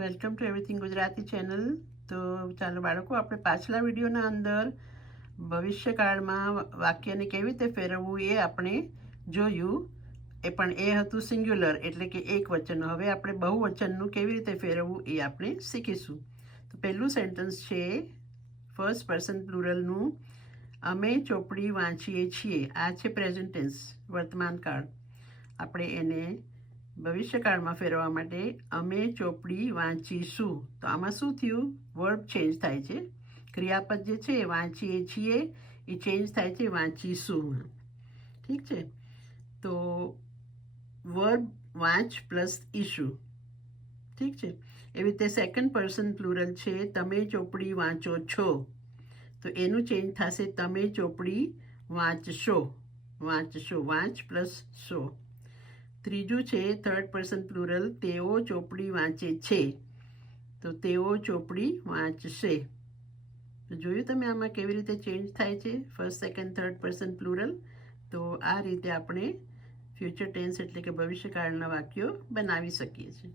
Welcome to everything Gujarati channel. તો ચાલો બાળકો, આપણે પાછલા વિડીયોના અંદર ભવિષ્યકાળમાં વાક્યને કેવી રીતે ફેરવવું એ આપણે જોયું. પણ એ હતું સિંગ્યુલર એટલે કે એક વચન. હવે આપણે બહુવચનનું કેવી રીતે ફેરવવું એ આપણે શીખીશું. તો પહેલું સેન્ટન્સ છે ફર્સ્ટ પર્સન પ્લુરલનું, અમે ચોપડી વાંચીએ છીએ. આ છે પ્રેઝન્ટ ટેન્સ, વર્તમાન કાળ. આપણે એને ભવિષ્યકાળમાં ફેરવવા માટે અમે ચોપડી વાંચીશું. તો આમાં શું થયું? વર્બ ચેન્જ થાય છે. ક્રિયાપદ જે છે વાંચીએ છીએ એ ચેન્જ થાય છે વાંચીશું. ઠીક છે. તો વર્બ વાંચ પ્લસ ઈશુ. ઠીક છે. એવી રીતે સેકન્ડ પર્સન પ્લુરલ છે તમે ચોપડી વાંચો છો. તો એનું ચેન્જ થશે તમે ચોપડી વાંચશો. વાંચશો, વાંચ પ્લસ શો. ત્રીજું છે થર્ડ પર્સન પ્લુરલ, તેઓ ચોપડી વાંચે છે. તો તેઓ ચોપડી વાંચશે. તો જોયું તમે આમાં કેવી રીતે ચેન્જ થાય છે first, second, third person plural. તો આ રીતે આપણે ફ્યુચર ટેન્સ એટલે કે ભવિષ્યકાળના વાક્યો બનાવી શકીએ છીએ.